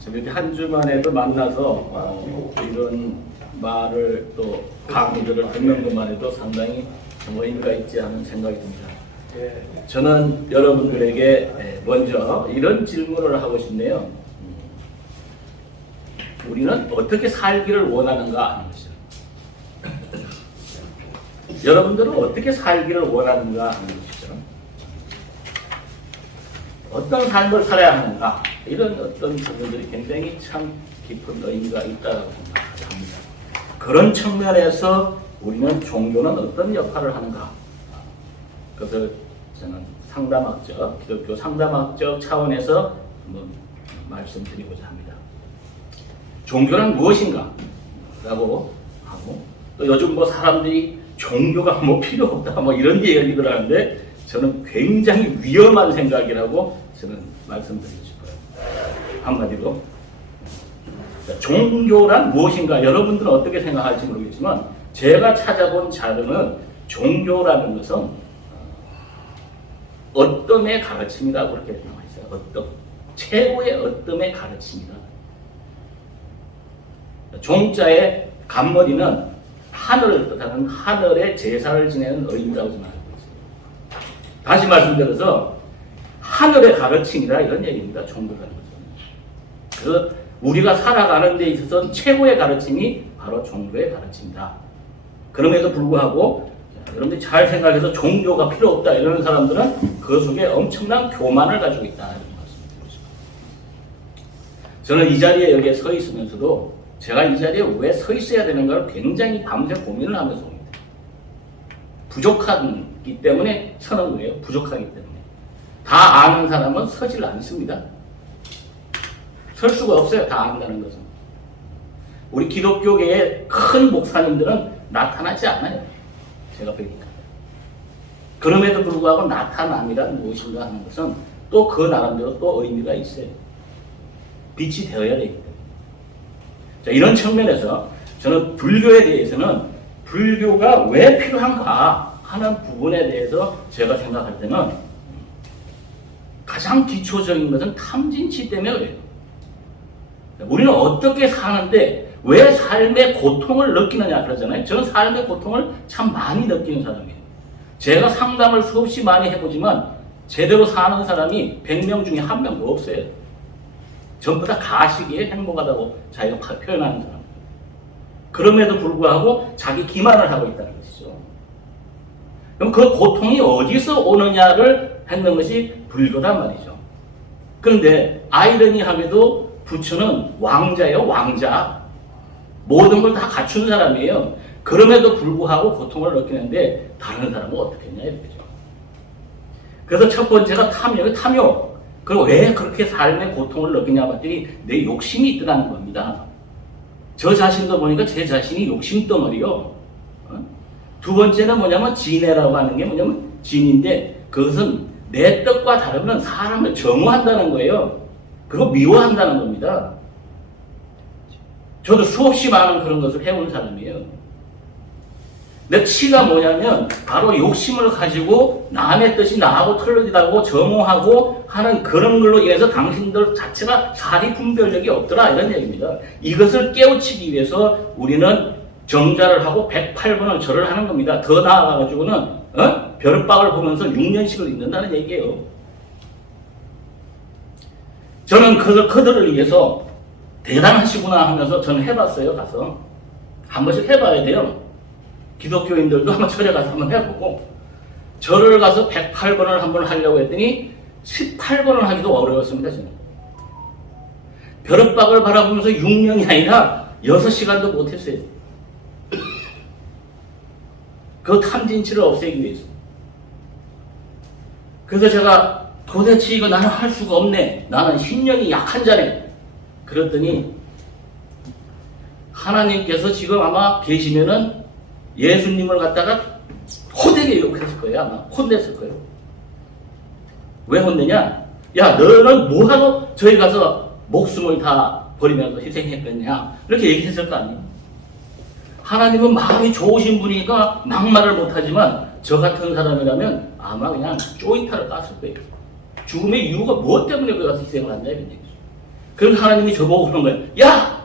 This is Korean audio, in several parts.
지금 이렇게 한 주만에도 만나서 이런 말을 또 강의들을 듣는 것만 해도 상당히 의미가 있지 않은 생각이 듭니다. 저는 여러분들에게 먼저 이런 질문을 하고 싶네요. 우리는 어떻게 살기를 원하는가 하는 것이죠. 여러분들은 어떻게 살기를 원하는가 하는 것이죠. 어떤 삶을 살아야 하는가, 이런 어떤 부분들이 굉장히 참 깊은 의미가 있다고 생각합니다. 그런 측면에서 우리는 종교는 어떤 역할을 하는가, 그것을 저는 상담학적, 기독교 상담학적 차원에서 한번 말씀드리고자 합니다. 종교는 무엇인가? 라고 하고, 또 요즘 뭐 사람들이 종교가 뭐 필요 없다, 뭐 이런 얘기들 하는데, 저는 굉장히 위험한 생각이라고 저는 말씀드리고 싶어요. 한마디로. 종교란 무엇인가? 여러분들은 어떻게 생각할지 모르겠지만, 제가 찾아본 자료는 종교라는 것은 어뜸의 가르침이라고 그렇게 나와 있어요. 어뜸. 최고의 어뜸의 가르침이다. 종자의 간머리는 하늘을 뜻하는 하늘의 제사를 지내는 의미라고 생각하고 있습니다. 다시 말씀드려서 하늘의 가르침이다, 이런 얘기입니다. 종교라는 것은. 그래서 우리가 살아가는 데 있어서 최고의 가르침이 바로 종교의 가르침이다. 그럼에도 불구하고 여러분들이 잘 생각해서 종교가 필요 없다 이러는 사람들은 그 속에 엄청난 교만을 가지고 있다, 이런 말씀을 드리고 싶습니다. 저는 이 자리에 여기에 서 있으면서도 제가 이 자리에 왜 서 있어야 되는가를 굉장히 밤새 고민을 하면서 옵니다. 부족하기 때문에 서는 거예요. 부족하기 때문에. 다 아는 사람은 서질 않습니다. 설 수가 없어요. 다 안다는 것은. 우리 기독교계의 큰 목사님들은 나타나지 않아요. 제가 보니까. 그럼에도 불구하고 나타남이란 무엇인가 하는 것은 또 그 나름대로 또 의미가 있어요. 빛이 되어야 되기 때문에. 자, 이런 측면에서 저는 불교에 대해서는 불교가 왜 필요한가 하는 부분에 대해서 제가 생각할 때는 가장 기초적인 것은 탐진치 때문에 그래요. 우리는 어떻게 사는데 왜 삶의 고통을 느끼느냐 그러잖아요. 저는 삶의 고통을 참 많이 느끼는 사람이에요. 제가 상담을 수없이 많이 해보지만 제대로 사는 사람이 100명 중에 1명도 없어요. 전부 다 가시기에 행복하다고 자기가 표현하는 사람. 그럼에도 불구하고 자기 기만을 하고 있다는 것이죠. 그럼 그 고통이 어디서 오느냐를 했는 것이 불교단 말이죠. 그런데 아이러니하게도 부처는 왕자예요, 왕자. 모든 걸 다 갖춘 사람이에요. 그럼에도 불구하고 고통을 느끼는데 다른 사람은 어떻게 했냐 이거죠. 그래서 첫 번째가 탐욕이에요, 탐욕. 그리고 왜 그렇게 삶의 고통을 느끼냐 봤더니 내 욕심이 있더라는 겁니다. 저 자신도 보니까 제 자신이 욕심덩어리요. 두 번째는 뭐냐면 진해라고 하는 게 뭐냐면 진인데 그것은 내 뜻과 다르면 사람을 정오한다는 거예요. 그리고 미워한다는 겁니다. 저도 수없이 많은 그런 것을 해온 사람이에요. 내 치가 뭐냐면 바로 욕심을 가지고 남의 뜻이 나하고 틀리다고 정오하고 하는 그런 걸로 인해서 당신들 자체가 사리분별력이 없더라, 이런 얘기입니다. 이것을 깨우치기 위해서 우리는 정자를 하고 108번을 절을 하는 겁니다. 더 나아가가지고는 벼룩박을 보면서 6년씩을 읽는다는 얘기예요. 저는 그들을 위해서 대단하시구나 하면서 저는 해봤어요. 가서 한 번씩 해봐야 돼요. 기독교인들도 한번 절에 가서 한번 해보고, 절을 가서 108번을 한번 하려고 했더니 18번을 하기도 어려웠습니다. 저는 벼룩박을 바라보면서 6년이 아니라 6시간도 못했어요. 그 탐진치를 없애기 위해서. 그래서 제가 도대체 이거 나는 할 수가 없네, 나는 신령이 약한 자네, 그랬더니 하나님께서 지금 아마 계시면은 예수님을 갖다가 호되게 욕했을 거예요. 아마 혼냈을 거예요. 왜 혼내냐? 야, 너는 뭐하러 저희 가서 목숨을 다 버리면서 희생했겠냐, 이렇게 얘기했을 거 아니에요. 하나님은 마음이 좋으신 분이니까 막말을 못하지만 저 같은 사람이라면 아마 그냥 쪼이타를 깠을 거예요. 죽음의 이유가 무엇 때문에 그가 희생을 한다 이런 얘기죠. 그래서 하나님이 저보고 그런 거예요. 야!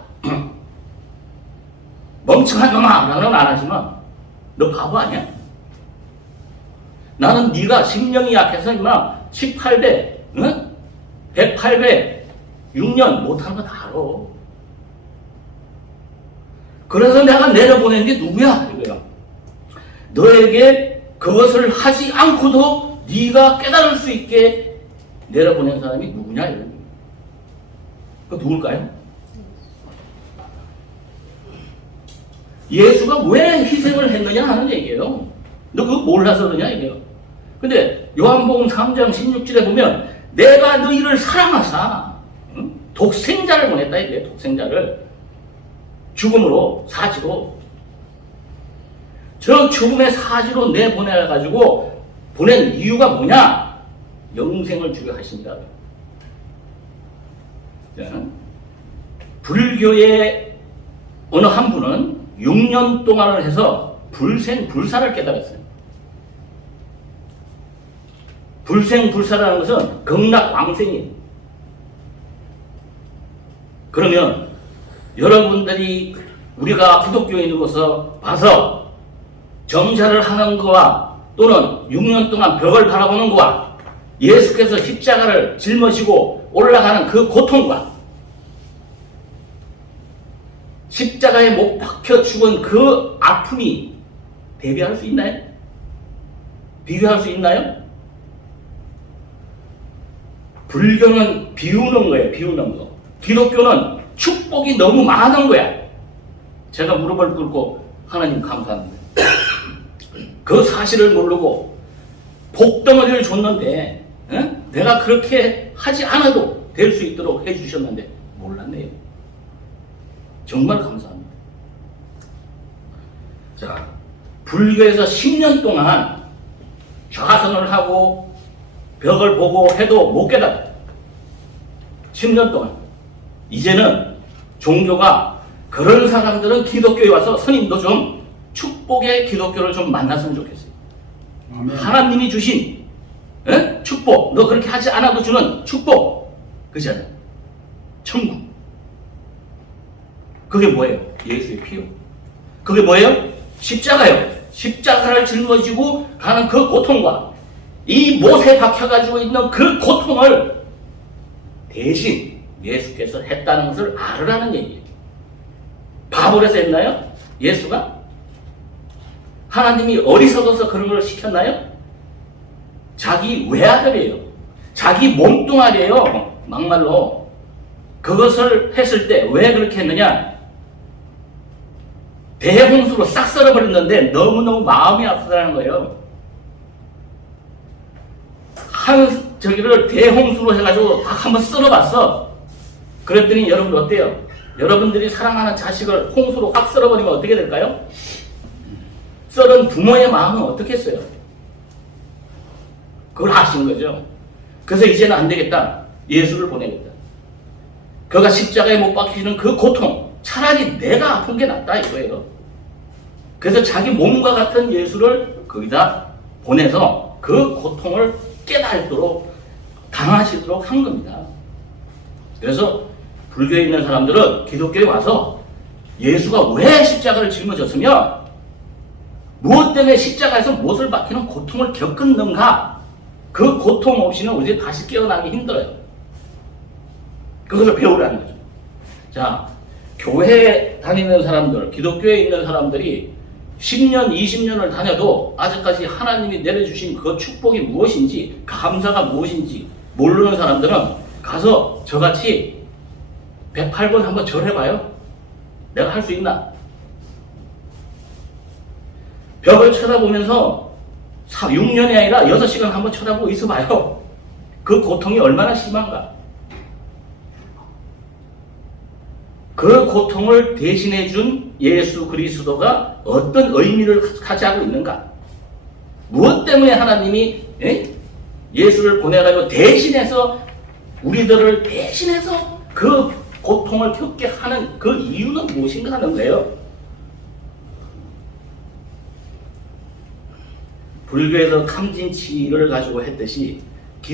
멍청한 놈아! 라고는 안 하지만 너 바보 아니야? 나는 네가 심령이 약해서 임마 18배, 응? 108배, 6년 못하는 거 다 알아. 그래서 내가 내려보낸 게 누구야? 이거야. 너에게 그것을 하지 않고도 네가 깨달을 수 있게 내려보낸 사람이 누구냐? 이런. 그 누굴까요? 예수가 왜 희생을 했느냐 하는 얘기예요. 너 그거 몰라서 그러냐 이게요. 근데 요한복음 3장 16절에 보면 내가 너희를 사랑하사 독생자를 보냈다 이게 독생자를 죽음으로 사지로 저 죽음의 사지로 내보내가지고 보낸 이유가 뭐냐? 영생을 주려 하십니다. 불교의 어느 한 분은 6년 동안을 해서 불생불사를 깨달았어요. 불생불사라는 것은 극락왕생이에요. 그러면 여러분들이 우리가 기독교인으로서 봐서 정자를 하는 거와 또는 6년 동안 벽을 바라보는 거와 예수께서 십자가를 짊어지고 올라가는 그 고통과 십자가에 못 박혀 죽은 그 아픔이 대비할 수 있나요? 비교할 수 있나요? 불교는 비우는 거예요. 비우는 거. 기독교는 축복이 너무 많은 거야. 제가 무릎을 꿇고 하나님 감사합니다. 그 사실을 모르고 복덩어리를 줬는데 내가 그렇게 하지 않아도 될 수 있도록 해주셨는데 몰랐네요. 정말 감사합니다. 자, 불교에서 10년 동안 좌선을 하고 벽을 보고 해도 못 깨달아요. 10년 동안. 이제는 종교가 그런 사람들은 기독교에 와서 스님도 좀 축복의 기독교를 좀 만났으면 좋겠어요. 아멘. 하나님이 주신 축복, 너 그렇게 하지 않아도 주는 축복, 그잖아요. 천국. 그게 뭐예요? 예수의 피요. 그게 뭐예요? 십자가요. 십자가를 짊어지고 가는 그 고통과 이 못에 박혀가지고 있는 그 고통을 대신 예수께서 했다는 것을 알으라는 얘기예요. 바보라서 했나요? 예수가? 하나님이 어리석어서 그런 걸 시켰나요? 자기 외아들이에요. 자기 몸뚱아리예요. 막말로. 그것을 했을 때 왜 그렇게 했느냐? 대홍수로 싹 썰어버렸는데 너무너무 마음이 아프다는 거예요. 저기를 대홍수로 해가지고 다 한번 썰어봤어. 그랬더니 여러분 어때요? 여러분들이 사랑하는 자식을 홍수로 확 썰어버리면 어떻게 될까요? 썰은 부모의 마음은 어떻겠어요? 그걸 아신 거죠. 그래서 이제는 안 되겠다. 예수를 보내겠다. 그가 십자가에 못 박히는 그 고통, 차라리 내가 아픈 게 낫다 이거예요. 그래서 자기 몸과 같은 예수를 거기다 보내서 그 고통을 깨닫도록 당하시도록 한 겁니다. 그래서 불교에 있는 사람들은 기독교에 와서 예수가 왜 십자가를 짊어졌으며 무엇 때문에 십자가에서 못을 박히는 고통을 겪었는가, 그 고통 없이는 우리 다시 깨어나기 힘들어요. 그것을 배우라는 거죠. 자, 교회에 다니는 사람들, 기독교에 있는 사람들이 10년, 20년을 다녀도 아직까지 하나님이 내려주신 그 축복이 무엇인지, 감사가 무엇인지 모르는 사람들은 가서 저같이 108번 한번 절해봐요. 내가 할 수 있나? 벽을 쳐다보면서 6년이 아니라 6시간 한번 쳐다보고 있어봐요. 그 고통이 얼마나 심한가? 그 고통을 대신해준 예수 그리스도가 어떤 의미를 가지고 있는가? 무엇 때문에 하나님이 예수를 보내가지고 대신해서 우리들을 대신해서 그 고통을 겪게 하는 그 이유는 무엇인가 하는 거예요. 불교에서 탐진치를 가지고 했듯이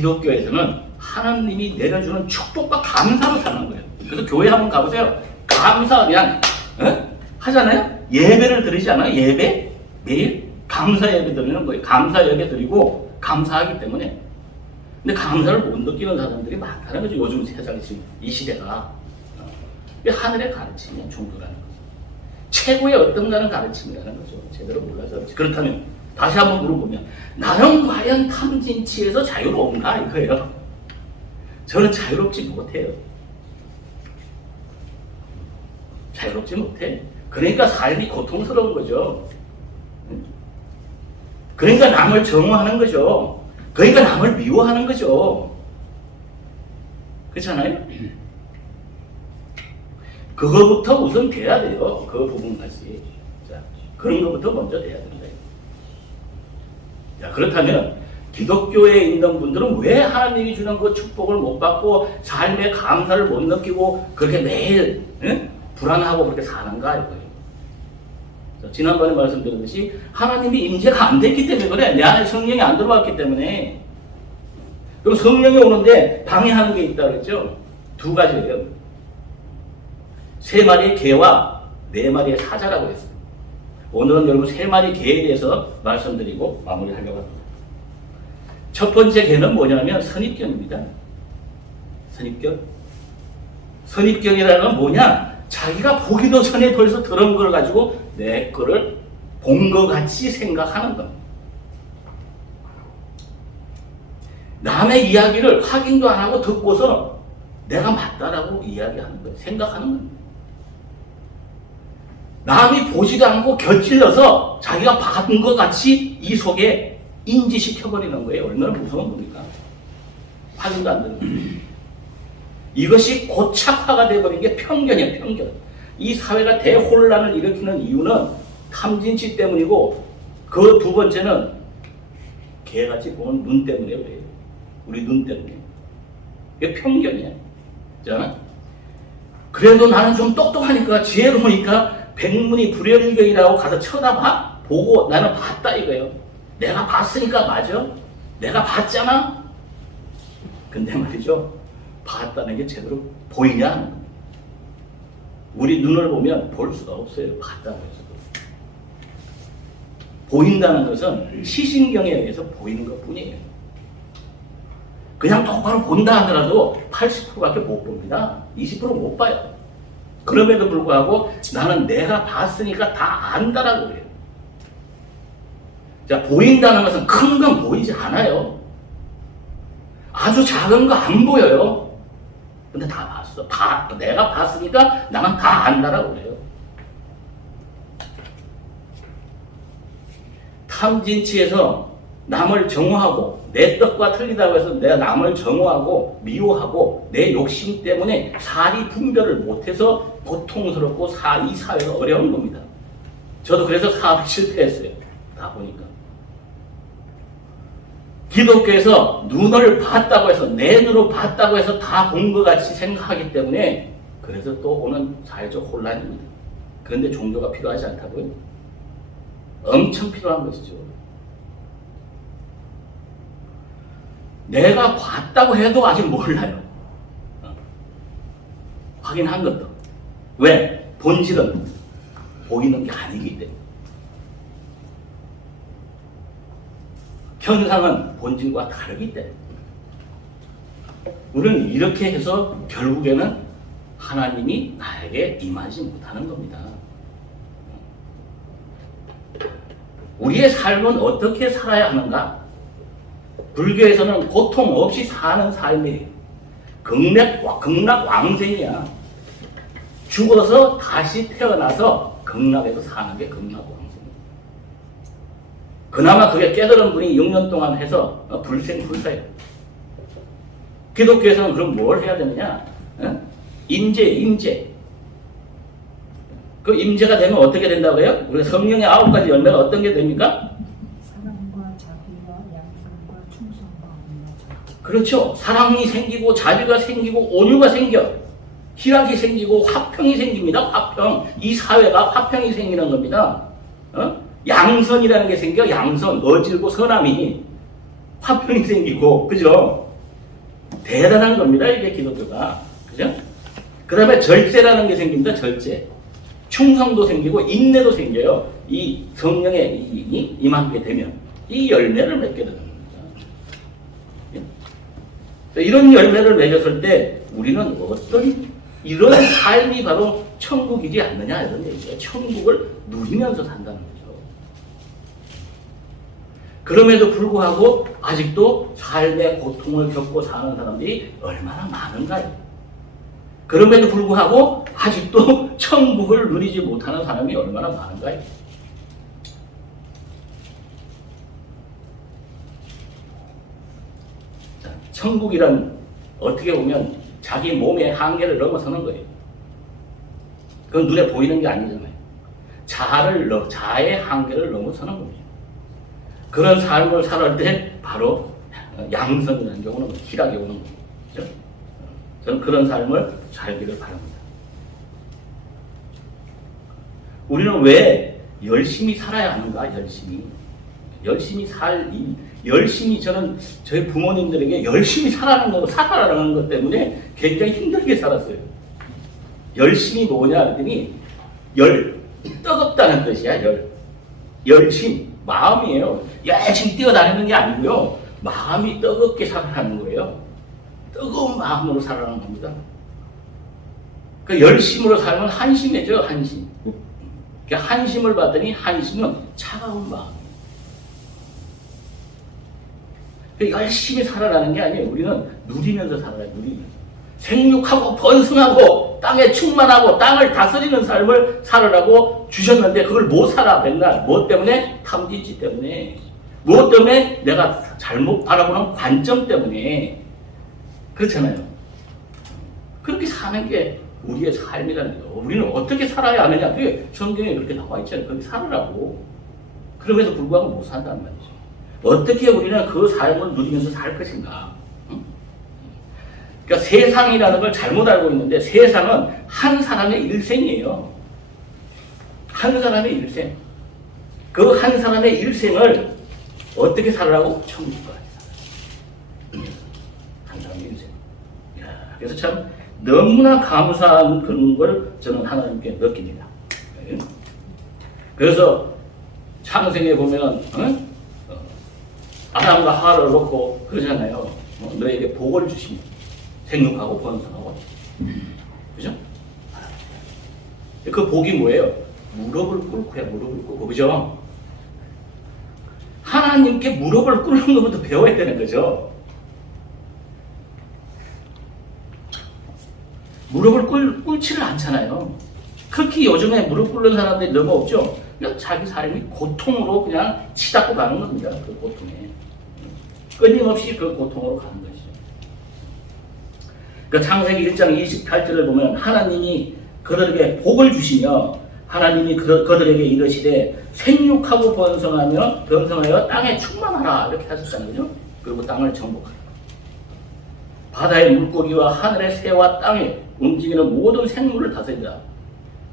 기독교에서는 하나님이 내려주는 축복과 감사로 사는 거예요. 그래서 교회 한번 가보세요. 감사 그냥 하잖아요. 예배를 드리지 않아요? 예배 매일 감사 예배 드리는 거예요. 감사 예배 드리고 감사하기 때문에. 근데 감사를 못 느끼는 사람들이 많다는 거죠. 요즘 세상이 지금 이 시대가. 하늘의 가르침이야 종교라는 거죠. 최고의 어떤가는 가르침이라는 거죠. 제대로 몰라서 그렇지. 그렇다면 다시 한번 물어보면 나는 과연 탐진치에서 자유로운가 이거예요. 저는 자유롭지 못해요. 자유롭지 못해. 그러니까 삶이 고통스러운 거죠. 그러니까 남을 정오하는 거죠. 그러니까 남을 미워하는 거죠. 그렇잖아요? 그거부터 우선 돼야 돼요. 그 부분까지. 자, 그런 것부터 먼저 돼야 된다. 자, 그렇다면 기독교에 있는 분들은 왜 하나님이 주는 그 축복을 못 받고 삶의 감사를 못 느끼고 그렇게 매일 불안하고 그렇게 사는가 이거예요. 지난번에 말씀드렸듯이 하나님이 임재가 안 됐기 때문에 그래. 내 안에 성령이 안 들어왔기 때문에. 그럼 성령이 오는데 방해하는 게 있다 그랬죠. 두 가지예요. 3마리의 개와 4마리의 사자라고 했어요. 오늘은 여러분 3마리 개에 대해서 말씀드리고 마무리하려고 합니다. 첫 번째 개는 뭐냐면 선입견입니다. 선입견. 선입견이라는 건 뭐냐? 자기가 보기도 전에 벌써 들은 걸 가지고 내 거를 본 것 같이 생각하는 겁니다. 남의 이야기를 확인도 안 하고 듣고서 내가 맞다라고 이야기하는 거예요. 생각하는 겁니다. 남이 보지도 않고 곁찔러서 자기가 받은 것 같이 이 속에 인지시켜버리는 거예요. 얼마나 무서운 겁니까? 확인도 안 되는 거예요. 이것이 고착화가 되어버린 게 편견이에요. 편견. 이 사회가 대혼란을 일으키는 이유는 탐진치 때문이고 그 두 번째는 개같이 보는 눈 때문에 그래요. 우리 눈 때문에. 이게 편견이에요. 자, 그래도 나는 좀 똑똑하니까 지혜로우니까 백문이 불여일견이라고 가서 쳐다봐 보고 나는 봤다 이거예요. 내가 봤으니까 맞아. 내가 봤잖아. 근데 말이죠. 봤다는 게 제대로 보이냐? 우리 눈을 보면 볼 수가 없어요. 봤다고 해서. 보인다는 것은 시신경에 의해서 보이는 것 뿐이에요. 그냥 똑바로 본다 하더라도 80%밖에 못 봅니다. 20%못 봐요. 그럼에도 불구하고 나는 내가 봤으니까 다 안다라고 그래요. 자, 보인다는 것은 큰 건 보이지 않아요. 아주 작은 거 안 보여요. 근데 다 봤어. 내가 봤으니까 나는 다 안다라고 그래요. 탐진치에서 남을 정오하고 내 뜻과 틀리다고 해서 내가 남을 정오하고 미워하고 내 욕심 때문에 사리 분별을 못해서 고통스럽고 이 사회가 어려운 겁니다. 저도 그래서 사업에 실패했어요. 다 보니까. 기독교에서 눈을 봤다고 해서 내 눈으로 봤다고 해서 다 본 것 같이 생각하기 때문에 그래서 또 오는 사회적 혼란입니다. 그런데 종교가 필요하지 않다고요? 엄청 필요한 것이죠. 내가 봤다고 해도 아직 몰라요. 확인한 것도. 왜? 본질은 보이는 게 아니기 때문에. 현상은 본질과 다르기 때문에. 우리는 이렇게 해서 결국에는 하나님이 나에게 임하지 못하는 겁니다. 우리의 삶은 어떻게 살아야 하는가? 불교에서는 고통 없이 사는 삶이 극락왕생이야. 죽어서 다시 태어나서 극락에서 사는 게 극락왕생이야. 그나마 그게 깨달은 분이 6년 동안 해서 불생불사예요. 기독교에서는 그럼 뭘 해야 되느냐? 임재. 그 임재가 되면 어떻게 된다고요? 우리가 성령의 9가지 열매가 어떤 게 됩니까? 사랑과 자비와 양심과 충성과 온유와. 그렇죠. 사랑이 생기고 자비가 생기고 온유가 생겨. 희락이 생기고 화평이 생깁니다. 화평. 이 사회가 화평이 생기는 겁니다. 양선이라는 게 생겨. 양선. 어질고 선함이. 화평이 생기고, 그죠? 대단한 겁니다, 이게 기독교가. 그죠? 그 다음에 절제라는 게 생깁니다, 절제. 충성도 생기고, 인내도 생겨요. 이 성령의 임하게 되면. 이 열매를 맺게 되는 겁니다. 이런 열매를 맺었을 때, 우리는 어떤, 이런 삶이 바로 천국이지 않느냐, 이런 얘기예요. 천국을 누리면서 산다는 거죠. 그럼에도 불구하고 아직도 삶의 고통을 겪고 사는 사람들이 얼마나 많은가요? 그럼에도 불구하고 아직도 천국을 누리지 못하는 사람이 얼마나 많은가요? 자, 천국이란 어떻게 보면 자기 몸의 한계를 넘어서는 거예요. 그건 눈에 보이는 게 아니잖아요. 자아의 한계를 넘어서는 겁니다. 그런 삶을 살아갈 때 바로 양성이라는 경우는 희락이 오는 거죠. 그렇죠? 저는 그런 삶을 살기를 바랍니다. 우리는 왜 열심히 살아야 하는가? 열심히 저는 저희 부모님들에게 열심히 살아라는 것 때문에 굉장히 힘들게 살았어요. 열심히 뭐냐 그랬더니 뜨겁다는 뜻이야. 열심. 마음이에요. 열심히 뛰어다니는 게 아니고요. 마음이 뜨겁게 살아가는 거예요. 뜨거운 마음으로 살아가는 겁니다. 그 열심으로 살면 한심해져, 한심. 그 한심을 받더니 한심은 차가운 마음이에요. 그 열심히 살아가는 게 아니에요. 우리는 누리면서 살아가요, 누리면서. 생육하고 번성하고 땅에 충만하고 땅을 다스리는 삶을 살아라고 주셨는데 그걸 못 살아 맨날. 뭐 때문에? 탐진치 때문에. 뭐 때문에? 내가 잘못 바라보는 관점 때문에. 그렇잖아요. 그렇게 사는 게 우리의 삶이라는 거예요. 우리는 어떻게 살아야 하느냐. 그게 성경에 그렇게 나와 있잖아요. 그렇게 살으라고. 그럼에도 불구하고 못 산다는 말이죠. 어떻게 우리는 그 삶을 누리면서 살 것인가. 그러니까 세상이라는 걸 잘못 알고 있는데 세상은 한 사람의 일생이에요. 한 사람의 일생. 그 한 사람의 일생을 어떻게 살아라고? 천국까지 살아요. 한 사람의 일생. 그래서 참 너무나 감사한 그런 걸 저는 하나님께 느낍니다. 그래서 창세기에 보면 아담과 하와를 놓고 그러잖아요. 너에게 복을 주시니 생육하고 번성하고. 그죠? 그 복이 뭐예요? 무릎을 꿇고요. 무릎을 꿇고. 그죠? 하나님께 무릎을 꿇는 것부터 배워야 되는 거죠. 무릎을 꿇지를 않잖아요. 특히 요즘에 무릎 꿇는 사람들이 너무 없죠? 그냥 자기 삶이 고통으로 그냥 치닫고 가는 겁니다. 그 고통에. 끊임없이 그 고통으로 가는 것이죠. 그 창세기 1장 28절을 보면 하나님이 그들에게 복을 주시며 하나님이 그들에게 이르시되 생육하고 번성하여 땅에 충만하라 이렇게 하셨다는 거죠. 그리고 땅을 정복하라. 바다의 물고기와 하늘의 새와 땅에 움직이는 모든 생물을 다스리라.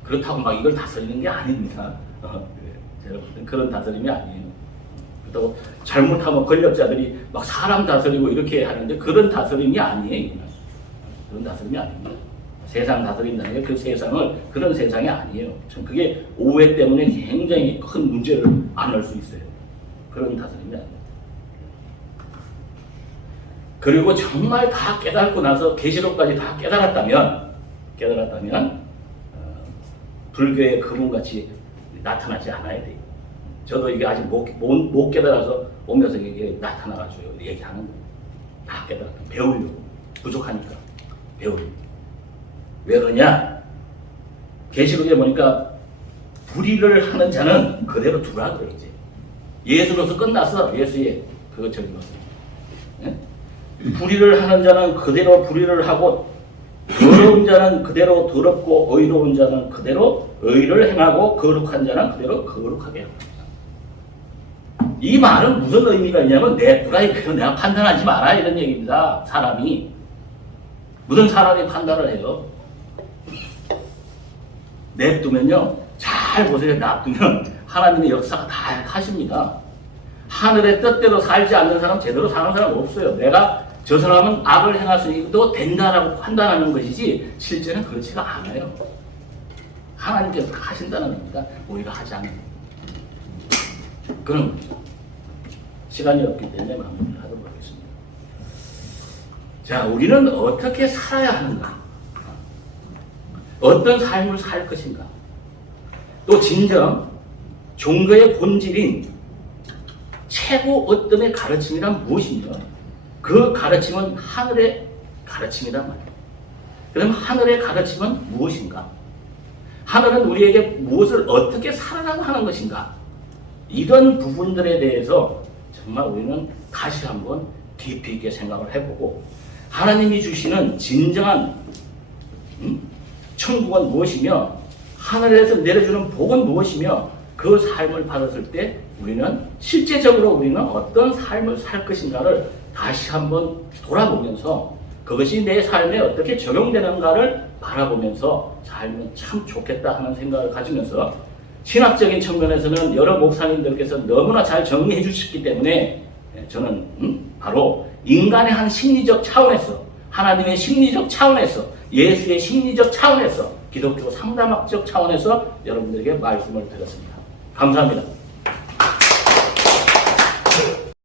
그렇다고 막 이걸 다스리는 게 아닙니다. 그런 다스림이 아니에요. 그렇다고 잘못하면 권력자들이 막 사람 다스리고 이렇게 하는데 그런 다스림이 아니에요. 그런 다스림이 아닙니다. 세상 다스린다는 게 그 세상을 그런 세상이 아니에요. 참 그게 오해 때문에 굉장히 큰 문제를 안을 수 있어요. 그런 다스림이 아닙니다. 그리고 정말 다 깨닫고 나서 계시록까지 다 깨달았다면 불교의 그분같이 나타나지 않아야 돼요. 저도 이게 아직 못 깨달아서 오면서 이게 나타나가지고 얘기하는 거예요. 다 깨달았다. 배우려고. 부족하니까. 배우려고. 왜 그러냐? 계시록에 보니까 불의를 하는 자는 그대로 두라 그래 이제. 예수로서 끝났어. 예수의 그거 적용했어. 네? 불의를 하는 자는 그대로 불의를 하고 더러운 자는 그대로 더럽고 의로운 자는 그대로 의를 행하고 거룩한 자는 그대로 거룩하게 합니다. 이 말은 무슨 의미가 있냐면 냅두라 이거예요. 내가 판단하지 마라 이런 얘기입니다. 사람이. 무슨 사람이 판단을 해요? 냅두면요. 잘 보세요. 놔두면 하나님의 역사가 다 하십니다. 하늘의 뜻대로 살지 않는 사람, 제대로 사는 사람 없어요. 내가 저 사람은 악을 행하서도 된다라고 판단하는 것이지 실제는 그렇지가 않아요. 하나님께서 하신다는 겁니다. 우리가 하지 않는 그런 거죠. 시간이 없기 때문에 마무리를 하도록 하겠습니다. 자, 우리는 어떻게 살아야 하는가? 어떤 삶을 살 것인가? 또 진정 종교의 본질인 최고 어뜸의 가르침이란 무엇이며 그 가르침은 하늘의 가르침이란 말이에요. 그럼 하늘의 가르침은 무엇인가? 하늘은 우리에게 무엇을 어떻게 살아라고 하는 것인가? 이런 부분들에 대해서 정말 우리는 다시 한번 깊이 있게 생각을 해보고 하나님이 주시는 진정한 천국은 무엇이며 하늘에서 내려주는 복은 무엇이며 그 삶을 받았을 때 우리는 실제적으로 우리는 어떤 삶을 살 것인가를 다시 한번 돌아보면서 그것이 내 삶에 어떻게 적용되는가를 바라보면서 살면 참 좋겠다 하는 생각을 가지면서 신학적인 측면에서는 여러 목사님들께서 너무나 잘 정리해 주셨기 때문에 저는 바로 인간의 한 심리적 차원에서 하나님의 심리적 차원에서 예수의 심리적 차원에서 기독교 상담학적 차원에서 여러분들에게 말씀을 드렸습니다. 감사합니다.